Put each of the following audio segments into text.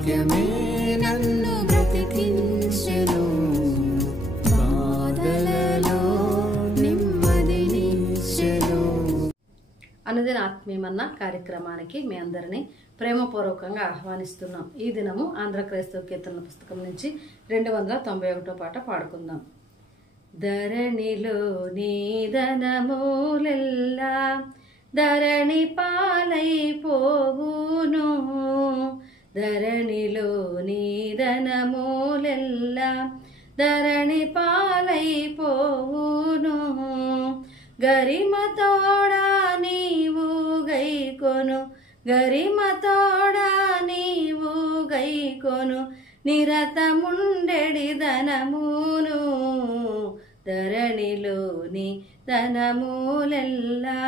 వాక్యమే నన్ను బ్రతికించెను, బాధలలో నెమ్మదినిచ్చెను. అనుదిన ఆత్మీయమన్న కార్యక్రమానికి మీ అందరినీ ప్రేమపూర్వకంగా ఆహ్వానిస్తున్నాం. ఈ దినము ఆంధ్ర క్రైస్తవ కీర్తనల పుస్తకం నుంచి 291వ పాట పాడుకుందాం. ధరణిలో నీదనమూలెల్లా ధరణి పాలైపోవును, ధరణిలో నీదనమూలెల్లా ధరణి పాలైపోవును. గరిమ తోడా నీవు గైకొను, గరిమ తోడా నీవు గైకొను, నిరతముండెడి ధనమును, ధరణిలోని ధనములెల్లా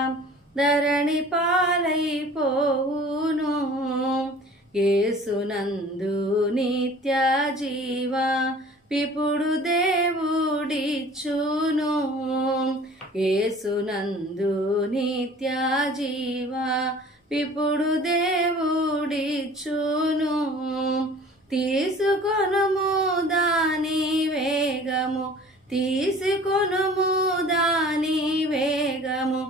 ధరణి పాలైపోవును. యేసునందు నిత్య జీవ పిపుడు దేవుడిచ్చును, యేసునందు నిత్య జీవ పిపుడు దేవుడిచ్చును. తీసుకొనుము దాని వేగము, తీసుకొనుము దాని వేగము,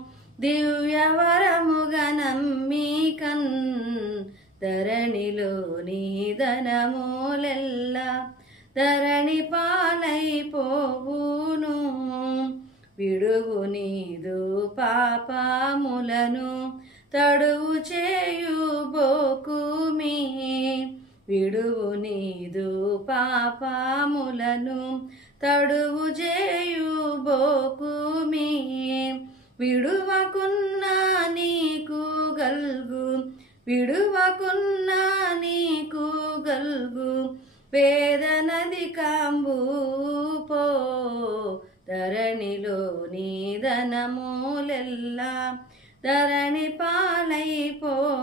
దివ్యవరముగా నమ్మికన్, ధరణిలోని ధనములెల్లా ధరణి పాలైపోవును. విడువు నీదు పాపములను తడువు చేయుబోకుమి, విడువు నీదు పాపములను తడువు చేయుబోకుమి. విడువకున్నా నీకు గల్గు, విడువకున్నా నీకు గల్గు, వేదనది కాంబు పో, ధరణిలోని ధనములెల్లా ధరణి పాలైపోవును.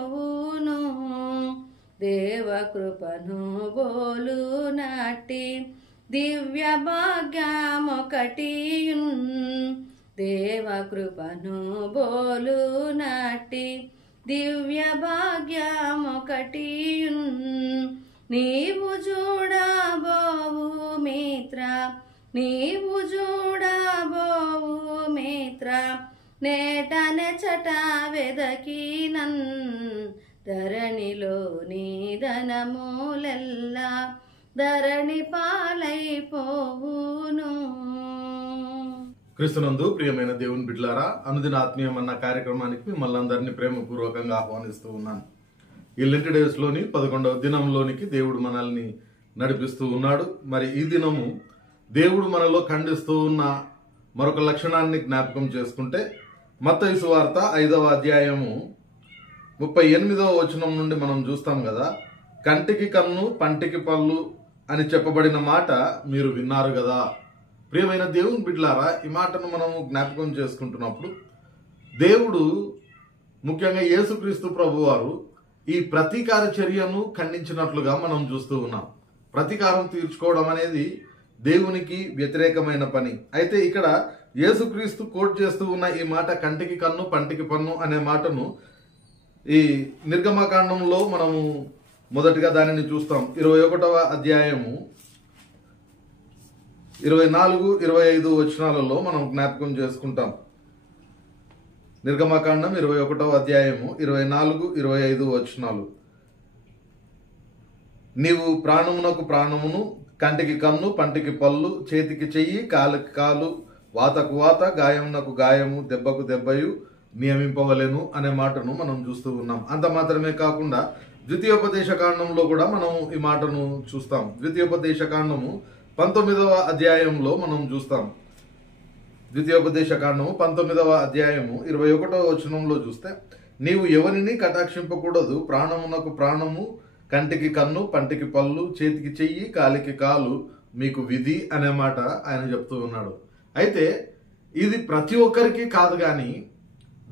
దేవకృపను బోలు నాటి దివ్య భాగ్యమొకటియున్, దేవకృపను బోలు నాటి దివ్య భాగ్యమొకటియున్. నీవు చూడబోవు మిత్ర, నీవు చూడబోవు మిత్ర, నేట నెచట వెదకినన్, ధరణిలోని ధనములెల్లా ధరణి పాలైపోవును. క్రీస్తునందు ప్రియమైన దేవుని బిడ్డలారా, అనుదిన ఆత్మీయమన్న కార్యక్రమానికి మిమ్మల్ని అందరినీ ప్రేమపూర్వకంగా ఆహ్వానిస్తూ ఉన్నాను. ఈ లెంట్ డేస్ లోని 11వ దినంలోనికి దేవుడు మనల్ని నడిపిస్తూ ఉన్నాడు. మరి ఈ దినము దేవుడు మనలో ఖండిస్తూ ఉన్న మరొక లక్షణాన్ని జ్ఞాపకం చేసుకుంటే, మత్తయి సువార్త 5వ అధ్యాయము 38వ వచనం నుండి మనం చూస్తాం కదా, కంటికి కన్ను పంటికి పళ్ళు అని చెప్పబడిన మాట మీరు విన్నారు కదా. ప్రియమైన దేవుని బిడ్డలారా, ఈ మాటను మనము జ్ఞాపకం చేసుకుంటున్నప్పుడు దేవుడు ముఖ్యంగా యేసుక్రీస్తు ప్రభువారు ఈ ప్రతీకార చర్యను ఖండించినట్లుగా మనం చూస్తూ ఉన్నాం. ప్రతీకారం తీర్చుకోవడం అనేది దేవునికి వ్యతిరేకమైన పని. అయితే ఇక్కడ యేసుక్రీస్తు కోట్ చేస్తూ ఉన్న ఈ మాట కంటికి కన్ను పంటికి పన్ను అనే మాటను ఈ నిర్గమకాండంలో మనము మొదటిగా దానిని చూస్తాం. 21వ అధ్యాయము 24, 25 వచనాలలో మనం జ్ఞాపకం చేసుకుంటాం. నిర్గమకాండం 21వ అధ్యాయము 24, 25 వచనాలు. నీవు ప్రాణమునకు ప్రాణమును, కంటికి కన్ను, పంటికి పళ్ళు, చేతికి చెయ్యి, కాలుకి కాలు, వాతకు వాత, గాయమునకు గాయము, దెబ్బకు దెబ్బయు నియమింపవలెను అనే మాటను మనం చూస్తూ ఉన్నాం. అంత మాత్రమే కాకుండా ద్వితీయోపదేశ కాండంలో కూడా మనం ఈ మాటను చూస్తాం. ద్వితీయోపదేశ కాండము 19వ అధ్యాయంలో మనం చూస్తాం. ద్వితీయోపదేశ కాండము 19వ అధ్యాయము 21వ వచనంలో చూస్తే, నీవు ఎవరిని కటాక్షింపకూడదు, ప్రాణమునకు ప్రాణము, కంటికి కన్ను, పంటికి పళ్ళు, చేతికి చెయ్యి, కాలికి కాలు మీకు విధి అనే మాట ఆయన చెప్తూ ఉన్నాడు. అయితే ఇది ప్రతి ఒక్కరికి కాదు, కానీ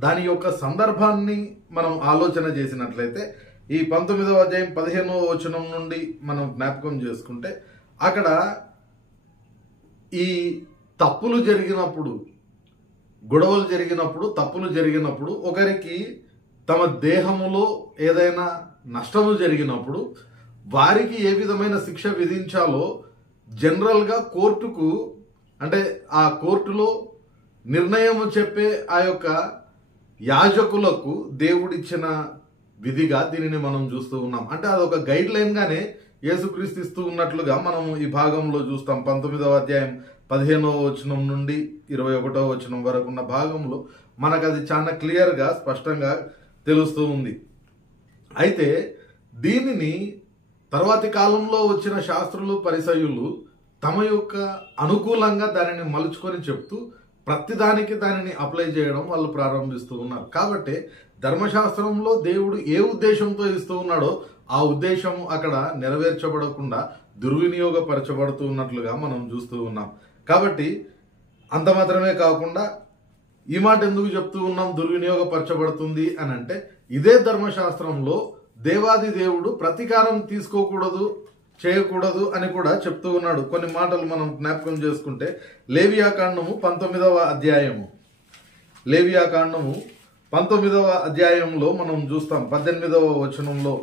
దాని యొక్క సందర్భాన్ని మనం ఆలోచన చేసినట్లయితే ఈ 19వ అధ్యాయం 15వ వచనం నుండి మనం జ్ఞాపకం చేసుకుంటే, అక్కడ ఈ తప్పులు జరిగినప్పుడు, గొడవలు జరిగినప్పుడు, తప్పులు జరిగినప్పుడు, ఒకరికి తమ దేహములో ఏదైనా నష్టము జరిగినప్పుడు వారికి ఏ విధమైన శిక్ష విధించాలో జనరల్గా కోర్టుకు, అంటే ఆ కోర్టులో నిర్ణయం చెప్పే ఆ యొక్క యాజకులకు దేవుడిచ్చిన విధిగా దీనిని మనం చూస్తూ ఉన్నాం. అంటే అదొక గైడ్ లైన్ గానే యేసుక్రీస్తు ఇస్తూ ఉన్నట్లుగా మనం ఈ భాగంలో చూస్తాం. 19వ అధ్యాయం 15వ వచనం నుండి 21వ వచనం వరకు ఉన్న భాగంలో మనకు అది చాలా క్లియర్గా స్పష్టంగా తెలుస్తూ ఉంది. అయితే దీనిని తర్వాతి కాలంలో వచ్చిన శాస్త్రులు పరిసయ్యులు తమ యొక్క అనుకూలంగా దానిని మలుచుకొని చెప్తూ ప్రతిదానికి దానిని అప్లై చేయడం వాళ్ళు ప్రారంభిస్తూ ఉన్నారు. కాబట్టి ధర్మశాస్త్రంలో దేవుడు ఏ ఉద్దేశంతో ఇస్తూ ఉన్నాడో ఆ ఉద్దేశం అక్కడ నెరవేర్చబడకుండా దుర్వినియోగపరచబడుతూ ఉన్నట్లుగా మనం చూస్తూ ఉన్నాం. కాబట్టి అంత మాత్రమే కాకుండా ఈ మాట ఎందుకు చెప్తూ ఉన్నాం దుర్వినియోగపరచబడుతుంది అని అంటే, ఇదే ధర్మశాస్త్రంలో దేవాది దేవుడు ప్రతీకారం తీసుకోకూడదు, చేయకూడదు అని కూడా చెప్తూ ఉన్నాడు. కొన్ని మాటలు మనం జ్ఞాపకం చేసుకుంటే లేవియాకాండము 19వ అధ్యాయము, లేవియాకాండము 19వ అధ్యాయంలో మనం చూస్తాం 18వ వచనంలో,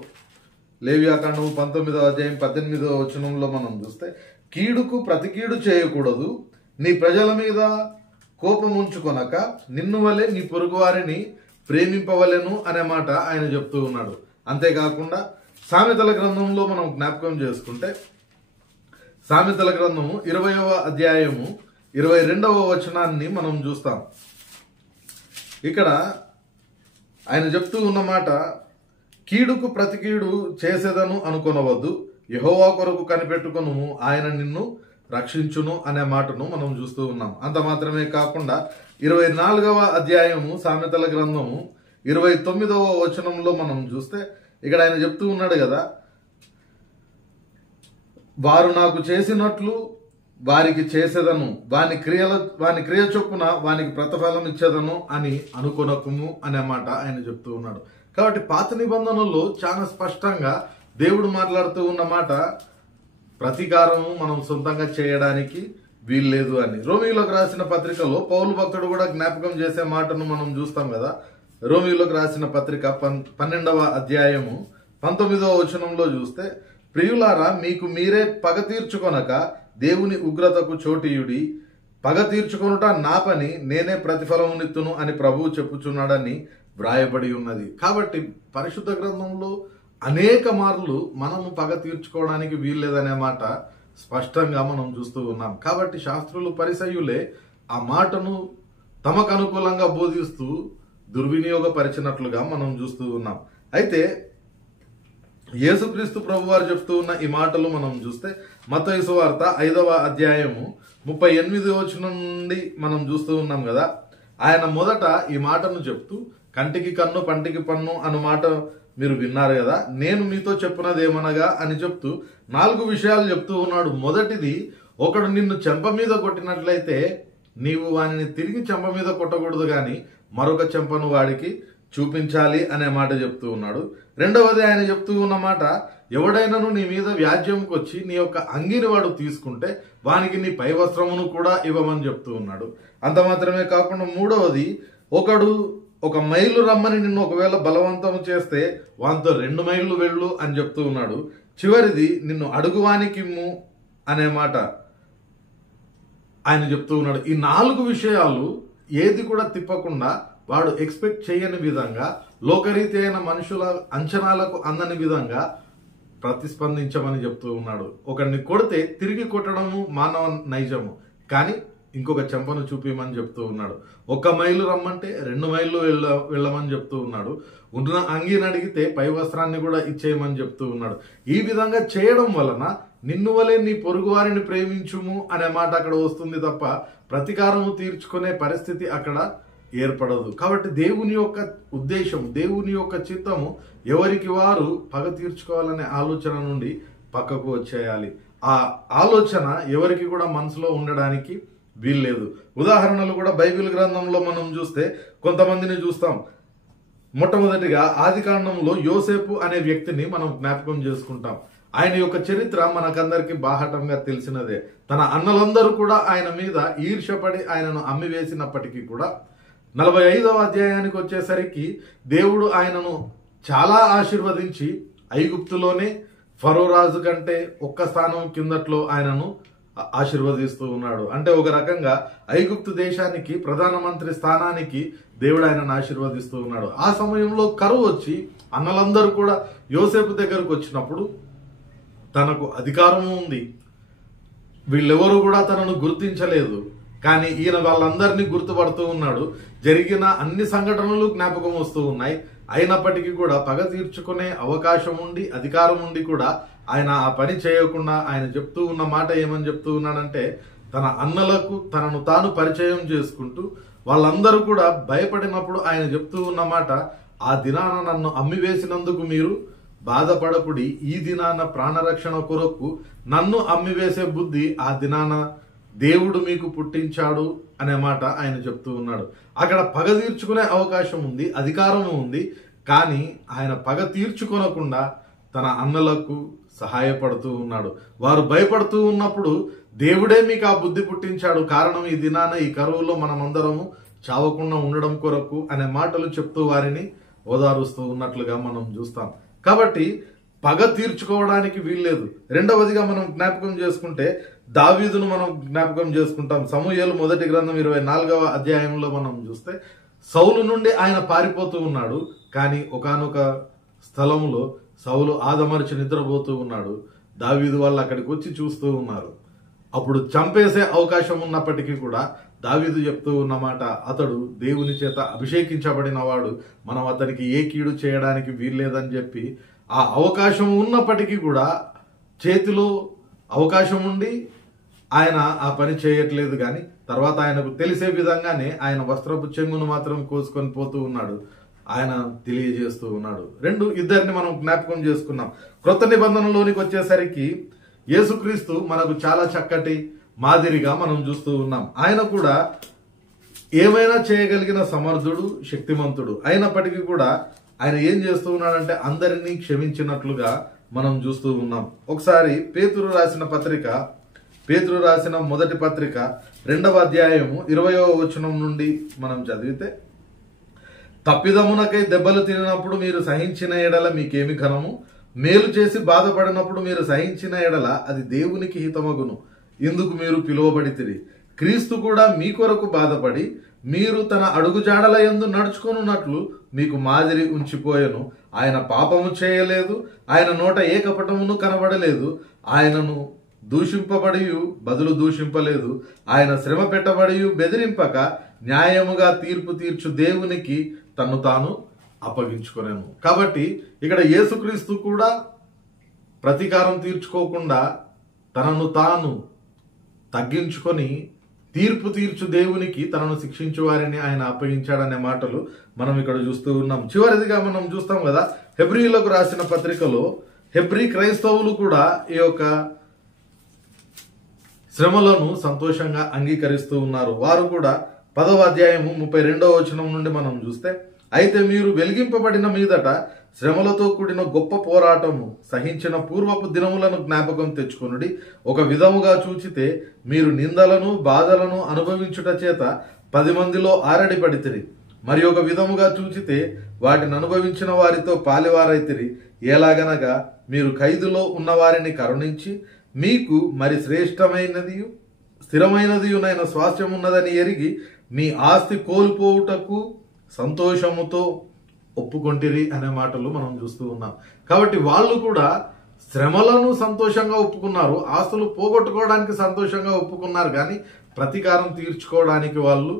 లేవియాకాండము 19వ అధ్యాయం 18వ వచనంలో మనం చూస్తే, కీడుకు ప్రతి కీడు చేయకూడదు, నీ ప్రజల మీద కోపం ఉంచుకొనక నిన్ను వలె నీ పొరుగు వారిని ప్రేమింపవలెను అనే మాట ఆయన చెప్తూ ఉన్నాడు. అంతేకాకుండా సామెతల గ్రంథంలో మనం జ్ఞాపకం చేసుకుంటే సామెతల గ్రంథము 20వ అధ్యాయము 22వ వచనాన్ని మనం చూస్తాం. ఇక్కడ ఆయన చెప్తూ ఉన్నమాట, కీడుకు ప్రతి కీడు చేసేదను అనుకొనవద్దు, యెహోవా కొరకు కనిపెట్టుకొను, ఆయన నిన్ను రక్షించును అనే మాటను మనం చూస్తూ ఉన్నాం. అంత మాత్రమే కాకుండా 24వ అధ్యాయము సామెతల గ్రంథము 29వ వచనంలో మనం చూస్తే ఇక్కడ ఆయన చెప్తూ ఉన్నాడు కదా, వారు నాకు చేసినట్లు వారికి చేసేదను, వాని క్రియ చొప్పున వానికి ప్రతిఫలం ఇచ్చేదను అని అనుకొనకుము అనే మాట ఆయన చెప్తూ ఉన్నాడు. కాబట్టి పాత నిబంధనల్లో చాలా స్పష్టంగా దేవుడు మాట్లాడుతూ ఉన్న మాట, ప్రతీకారము మనం సొంతంగా చేయడానికి వీల్లేదు అని. రోమీయులకు రాసిన పత్రికలో పౌలు భక్తుడు కూడా జ్ఞాపకం చేసే మాటను మనం చూస్తాం కదా. రోమీయులకు రాసిన పత్రిక 12వ అధ్యాయము 19వ వచనంలో చూస్తే, ప్రియులారా మీకు మీరే పగ తీర్చుకొనక దేవుని ఉగ్రతకు చోటీయుడి, పగ తీర్చుకొనుట నా పని, నేనే ప్రతిఫలమునిత్తును అని ప్రభువు చెప్పుచున్నాడని వ్రాయబడి ఉన్నది. కాబట్టి పరిశుద్ధ గ్రంథంలో అనేక మార్లు మనము పగ తీర్చుకోవడానికి వీల్లేదనే మాట స్పష్టంగా మనం చూస్తూ ఉన్నాం. కాబట్టి శాస్త్రులు పరిసయ్యులే ఆ మాటను తమకు అనుకూలంగా బోధిస్తూ దుర్వినియోగపరిచినట్లుగా మనం చూస్తూ ఉన్నాం. అయితే యేసుక్రీస్తు ప్రభు వారు చెప్తూ ఉన్న ఈ మాటలు మనం చూస్తే మత్తయి సువార్త 5వ అధ్యాయము 38వ వచనం నుండి మనం చూస్తూ ఉన్నాం కదా. ఆయన మొదట ఈ మాటను చెప్తూ, కంటికి కన్ను పంటికి పన్ను అన్న మాట మీరు విన్నారు కదా, నేను మీతో చెప్పినదేమనగా అని చెప్తూ 4 విషయాలు చెప్తూ ఉన్నాడు. మొదటిది, ఒకడు నిన్ను చెంప మీద కొట్టినట్లయితే నీవు వానిని తిరిగి చెంప మీద కొట్టకూడదు గాని మరొక చెంపను వాడికి చూపించాలి అనే మాట చెప్తూ ఉన్నాడు. రెండవది ఆయన చెప్తూ ఉన్న మాట, ఎవడైనాను నీ మీద వ్యాజ్యంకి వచ్చి నీ యొక్క అంగీని వాడు తీసుకుంటే వానికి నీ పై వస్త్రమును కూడా ఇవ్వమని చెప్తూ ఉన్నాడు. అంత మాత్రమే కాకుండా మూడవది, ఒకడు 1 మైలు రమ్మని నిన్ను ఒకవేళ బలవంతం చేస్తే వానితో 2 మైళ్ళు వెళ్ళు అని చెప్తూ ఉన్నాడు. చివరిది, నిన్ను అడుగువానికిమ్ము అనే మాట ఆయన చెప్తూ ఉన్నాడు. ఈ 4 విషయాలు ఏది కూడా తిప్పకుండా వాడు ఎక్స్పెక్ట్ చేయని విధంగా, లోకరీతి అయిన మనుషుల అంచనాలకు అందని విధంగా ప్రతిస్పందించమని చెప్తూ ఉన్నాడు. ఒకరిని కొడితే తిరిగి కొట్టడము మానవ నైజము, కానీ ఇంకొక చెంపను చూపించమని చెప్తూ ఉన్నాడు. 1 మైలు రమ్మంటే 2 మైళ్ళు వెళ్ళమని చెప్తూ ఉన్నాడు. ఉన్న అంగీని అడిగితే పై వస్త్రాన్ని కూడా ఇచ్చేయమని చెప్తూ ఉన్నాడు. ఈ విధంగా చేయడం వలన నిన్ను వలె నీ పొరుగు వారిని ప్రేమించుము అనే మాట అక్కడ వస్తుంది తప్ప ప్రతీకారము తీర్చుకునే పరిస్థితి అక్కడ ఏర్పడదు. కాబట్టి దేవుని యొక్క ఉద్దేశం, దేవుని యొక్క చిత్తము ఎవరికి వారు పగ తీర్చుకోవాలనే ఆలోచన నుండి పక్కకు వచ్చేయాలి. ఆ ఆలోచన ఎవరికి కూడా మనసులో ఉండడానికి వీల్లేదు. ఉదాహరణలు కూడా బైబిల్ గ్రంథంలో మనం చూస్తే కొంతమందిని చూస్తాం. మొట్టమొదటిగా ఆదికాండంలో యోసేపు అనే వ్యక్తిని మనం జ్ఞాపకం చేసుకుంటాం. ఆయన యొక్క చరిత్ర మనకందరికి బాహాటంగా తెలిసినదే. తన అన్నలందరూ కూడా ఆయన మీద ఈర్ష్యపడి ఆయనను అమ్మివేసినప్పటికీ కూడా 45వ అధ్యాయానికి వచ్చేసరికి దేవుడు ఆయనను చాలా ఆశీర్వదించి ఐగుప్తులోనే ఫరో రాజు కంటే ఒక్క స్థానం కిందట్లో ఆయనను ఆశీర్వదిస్తూ ఉన్నాడు. అంటే ఒక రకంగా ఐగుప్తు దేశానికి ప్రధానమంత్రి స్థానానికి దేవుడు ఆయనను ఆశీర్వదిస్తూ ఉన్నాడు. ఆ సమయంలో కరువు వచ్చి అన్నలందరూ కూడా యోసేపు దగ్గరకు వచ్చినప్పుడు తనకు అధికారము ఉంది, వీళ్ళెవరూ కూడా తనను గుర్తించలేదు, కానీ ఈయన వాళ్ళందరినీ గుర్తుపడుతూ ఉన్నాడు. జరిగిన అన్ని సంఘటనలు జ్ఞాపకం వస్తూ ఉన్నాయి. అయినప్పటికీ కూడా పగ తీర్చుకునే అవకాశం ఉండి అధికారం ఉండి కూడా ఆయన ఆ పని చేయకుండా ఆయన చెప్తూ ఉన్న మాట ఏమని చెప్తూ ఉన్నాడంటే, తన అన్నలకు తనను తాను పరిచయం చేసుకుంటూ వాళ్ళందరూ కూడా భయపడినప్పుడు ఆయన చెప్తూ ఉన్న మాట, ఆ దినాన నన్ను అమ్మివేసినందుకు మీరు బాధపడకుడి, ఈ దినాన ప్రాణరక్షణ కొరకు నన్ను అమ్మివేసే బుద్ధి ఆ దినాన దేవుడు మీకు పుట్టించాడు అనే మాట ఆయన చెప్తూ ఉన్నాడు. అక్కడ పగ తీర్చుకునే అవకాశం ఉంది, అధికారం ఉంది, కానీ ఆయన పగ తీర్చుకొనకుండా తన అన్నలకు సహాయపడుతూ ఉన్నాడు. వారు భయపడుతూ ఉన్నప్పుడు దేవుడే మీకు ఆ బుద్ధి పుట్టించాడు, కారణం ఈ దినాన ఈ కరువులో మనమందరము చావకుండా ఉండడం కొరకు అనే మాటలు చెప్తూ వారిని ఓదారుస్తూ ఉన్నట్లుగా మనం చూస్తాం. కాబట్టి పగ తీర్చుకోవడానికి వీల్లేదు. రెండవదిగా మనం జ్ఞాపకం చేసుకుంటే దావీదును మనం జ్ఞాపకం చేసుకుంటాం. సమూయేలు మొదటి గ్రంథం 24వ అధ్యాయంలో మనం చూస్తే సౌలు నుండి ఆయన పారిపోతూ ఉన్నాడు, కానీ ఒకానొక స్థలంలో సౌలు ఆదమరిచి నిద్రపోతూ ఉన్నాడు. దావీదు వాళ్ళు అక్కడికి వచ్చి చూస్తూ ఉన్నారు. అప్పుడు చంపేసే అవకాశం ఉన్నప్పటికీ కూడా దావీదు చెప్తూ ఉన్నమాట, అతడు దేవుని చేత అభిషేకించబడిన వాడు, మనం అతనికి ఏ కీడు చేయడానికి వీల్లేదని చెప్పి ఆ అవకాశం ఉన్నప్పటికీ కూడా చేతిలో అవకాశం ఉండి ఆయన ఆ పని చేయట్లేదు. కానీ తర్వాత ఆయనకు తెలిసే విధంగానే ఆయన వస్త్రపు చెంగును మాత్రం కోసుకొని పోతూ ఉన్నాడు, ఆయన తెలియజేస్తూ ఉన్నాడు. ఇద్దరిని మనం జ్ఞాపకం చేసుకున్నాం. క్రొత్త నిబంధనలోనికి వచ్చేసరికి యేసుక్రీస్తు మనకు చాలా చక్కటి మాదిరిగా మనం చూస్తూ ఉన్నాం. ఆయన కూడా ఏమైనా చేయగలిగిన సమర్థుడు, శక్తిమంతుడు. అయినప్పటికీ కూడా ఆయన ఏం చేస్తూ ఉన్నాడంటే అందరినీ క్షమించినట్లుగా మనం చూస్తూ ఉన్నాం. ఒకసారి పేతురు రాసిన మొదటి పత్రిక 2వ అధ్యాయము 20వ వచనం నుండి మనం చదివితే, తప్పిదమునకై దెబ్బలు తినప్పుడు మీరు సహించిన ఎడల మీకేమి ఘనము, మేలు చేసి బాధపడినప్పుడు మీరు సహించిన ఎడల అది దేవునికి హితమగును, ఇందుకు మీరు పిలువబడితిరి. క్రీస్తు కూడా మీ కొరకు బాధపడి మీరు తన అడుగుజాడల యందు నడుచుకొనున్నట్లు మీకు మాదిరి ఉంచిపోయెను. ఆయన పాపము చేయలేదు, ఆయన నోట ఏ కపటమును కనబడలేదు, ఆయనను దూషింపబడి బదులు దూషింపలేదు, ఆయన శ్రమ పెట్టబడి బెదిరింపక న్యాయముగా తీర్పు తీర్చు దేవునికి తన్ను తాను అప్పగించుకొనెను. కాబట్టి ఇక్కడ యేసుక్రీస్తు కూడా ప్రతీకారం తీర్చుకోకుండా తనను తాను తగ్గించుకొని తీర్పు తీర్చు దేవునికి తనను శిక్షించు వారిని ఆయన అప్పగించాడనే మాటలు మనం ఇక్కడ చూస్తూ ఉన్నాం. చివరిదిగా మనం చూస్తాం కదా, హెబ్రీలకు రాసిన పత్రికలో హెబ్రీ క్రైస్తవులు కూడా ఈ యొక్క శ్రమలను సంతోషంగా అంగీకరిస్తూ ఉన్నారు. వారు కూడా 10వ అధ్యాయము 32వ వచనం నుండి మనం చూస్తే, అయితే మీరు వెలిగింపబడిన మీదట శ్రమలతో కూడిన గొప్ప పోరాటము సహించిన పూర్వపు దినములను జ్ఞాపకం తెచ్చుకొనుడి. ఒక విధముగా చూచితే మీరు నిందలను బాధలను అనుభవించుట చేత 10 మందిలో ఆరడి పడితిరి. మరి ఒక విధముగా చూచితే వాటిని అనుభవించిన వారితో పాలివారైతిరి. ఎలాగనగా మీరు ఖైదులో ఉన్న వారిని కరుణించి మీకు మరి శ్రేష్టమైనది స్థిరమైనదియునైన స్వాస్థ్యం ఉన్నదని ఎరిగి మీ ఆస్తి కోల్పోవుటకు సంతోషముతో ఒప్పుకొంటిరి అనే మాటలు మనం చూస్తూ ఉన్నాం. కాబట్టి వాళ్ళు కూడా శ్రమలను సంతోషంగా ఒప్పుకున్నారు, ఆస్తులు పోగొట్టుకోవడానికి సంతోషంగా ఒప్పుకున్నారు, కానీ ప్రతీకారం తీర్చుకోవడానికి వాళ్ళు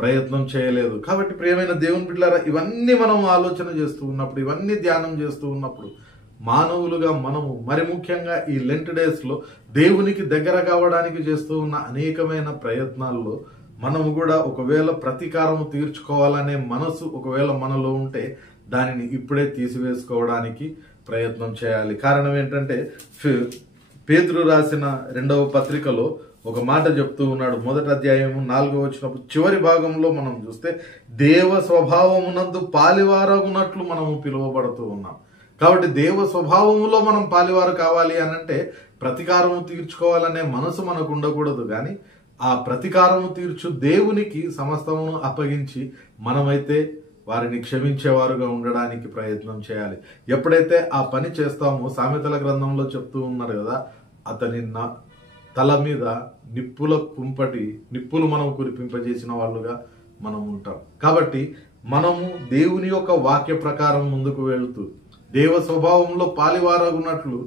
ప్రయత్నం చేయలేదు. కాబట్టి ప్రియమైన దేవుని బిడ్డలారా, ఇవన్నీ మనం ఆలోచన చేస్తూ ఉన్నప్పుడు, ఇవన్నీ ధ్యానం చేస్తూ ఉన్నప్పుడు మానవులుగా మనము మరి ముఖ్యంగా ఈ లెంట్ డేస్లో దేవునికి దగ్గర కావడానికి చేస్తూ ఉన్న అనేకమైన ప్రయత్నాల్లో మనము కూడా ఒకవేళ ప్రతీకారం తీర్చుకోవాలనే మనసు ఒకవేళ మనలో ఉంటే దానిని ఇప్పుడే తీసివేసుకోవడానికి ప్రయత్నం చేయాలి. కారణం ఏంటంటే పేతురు రాసిన 2వ పత్రికలో ఒక మాట చెప్తూ ఉన్నాడు. 1వ అధ్యాయము 4వ వచనపు చివరి భాగంలో మనం చూస్తే, దేవ స్వభావమునందు పాలివారగునట్లు మనము పిలువబడుతూ ఉన్నాం. కాబట్టి దేవ స్వభావములో మనం పాలివారు కావాలి అనంటే ప్రతీకారము తీర్చుకోవాలనే మనసు మనకు ఉండకూడదు, కానీ ఆ ప్రతీకారము తీర్చు దేవునికి సమస్తమును అప్పగించి మనమైతే వారిని క్షమించేవారుగా ఉండడానికి ప్రయత్నం చేయాలి. ఎప్పుడైతే ఆ పని చేస్తామో, సామెతల గ్రంథంలో చెప్తూ ఉన్నారు కదా, అతని తల మీద నిప్పులు మనం కురిపింపజేసిన వాళ్ళుగా మనం ఉంటాం. కాబట్టి మనము దేవుని యొక్క వాక్య ప్రకారం ముందుకు వెళుతూ దేవ స్వభావంలో పాలివారగున్నట్లు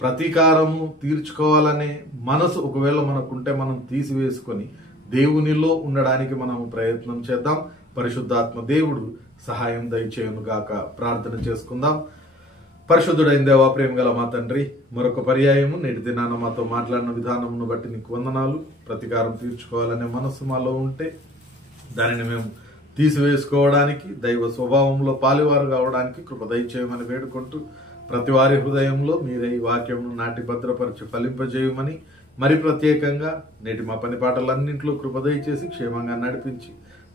ప్రతీకారము తీర్చుకోవాలనే మనసు ఒకవేళ మనకుంటే మనం తీసివేసుకొని దేవునిలో ఉండడానికి మనం ప్రయత్నం చేద్దాం. పరిశుద్ధాత్మ దేవుడు సహాయం దయచేయును గాక. ప్రార్థన చేసుకుందాం. పరిశుద్ధుడైన దేవా, ప్రేమ గల మా తండ్రి, మరొక పర్యాయము నేటి దినాన మాతో మాట్లాడిన విధానమును బట్టి నీకు వందనాలు. ప్రతీకారం తీర్చుకోవాలనే మనసు మాలో ఉంటే దానిని మేము తీసివేసుకోవడానికి, దైవ స్వభావంలో పాలివారు కావడానికి కృప దయచేయమని వేడుకుంటూ, ప్రతి వారి హృదయంలో మీరే ఈ వాక్యమును నాటి భద్రపరిచి ఫలింపజేయమని, మరి ప్రత్యేకంగా నేటి మా పని పాటలన్నింటిలో కృప దయచేసి క్షేమంగా నడిపించి,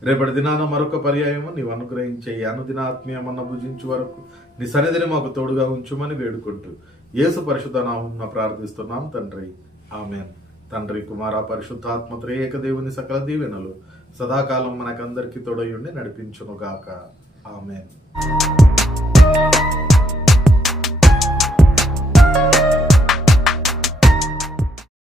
రేపటి దినాన మరొక పర్యాయము నీవు అనుగ్రహించే అనుదిన ఆత్మీయమన్న భుజించు వరకు నీ సన్నిధిని మాకు తోడుగా ఉంచుమని వేడుకుంటూ యేసు పరిశుద్ధ నామమున ప్రార్థిస్తున్నాం తండ్రి, ఆమేన్. తండ్రి, కుమార, పరిశుద్ధాత్మ త్రియేక దేవుని సకల దీవెనలు సదాకాలం మనకందరికీ తోడయుండి నడిపించును గాక. ఆమేన్.